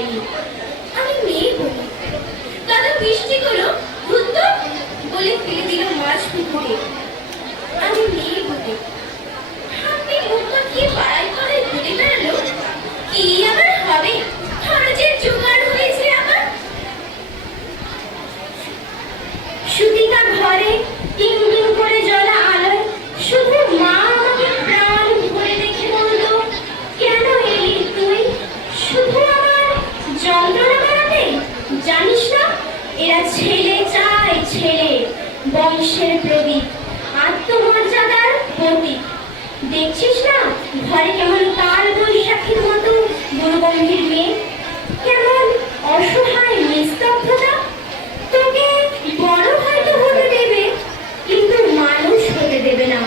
ele. বংশের প্রদীপ, আত্মমর্যাদার প্রতীক। দেখছিস না, ঘরে কেমন কাল বৈশাখীর মতো দুর্গন্ধের মেয়ে? কেমন অসহায় নিস্তব্ধতা? তোকে বড় হয়তো হতে দেবে, কিন্তু মানুষ হতে দেবে না।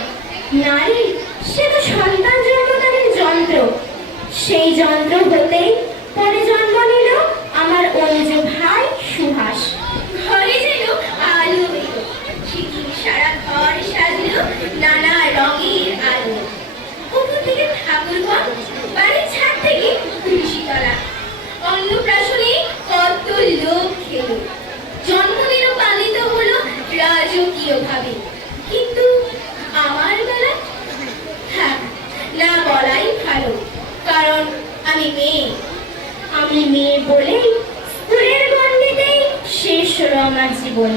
নারী, সে তো সন্তান জন্মদানের যন্ত্র। সেই যন্ত্র হতেই কারণ আমি মেয়ে। আমি মেয়ে বলেই স্কুলের গণ্ডিতেই শেষ হলো আমার জীবন।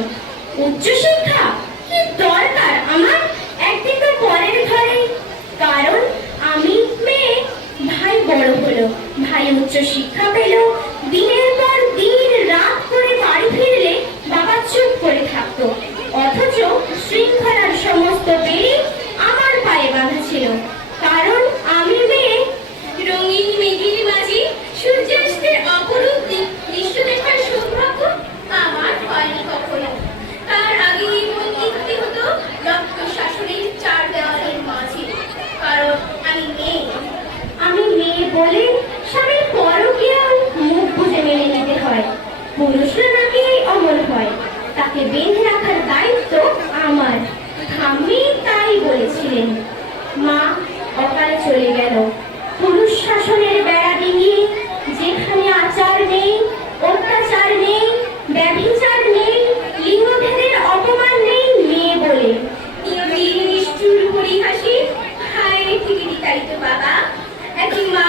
উচ্চশিক্ষা প্রয়োজন হয়, তাকে বেঁধে রাখার দায়িত্ব আমার। আমি তাই বলেছিলেন। মা অকালে চলে গেল। পুরুষ শাসনের বেড়া ডিঙিয়ে যেখানে আচার নেই, অত্যাচার নেই, ব্যভিচার নেই, লিঙ্গভেদের অপমান নেই মেয়ে বলে। নিষ্ঠুর পরিহাসে হায় থেকে বিতাড়িত বাবা। একটি মা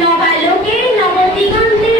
নবালোকে নবদিগন্তে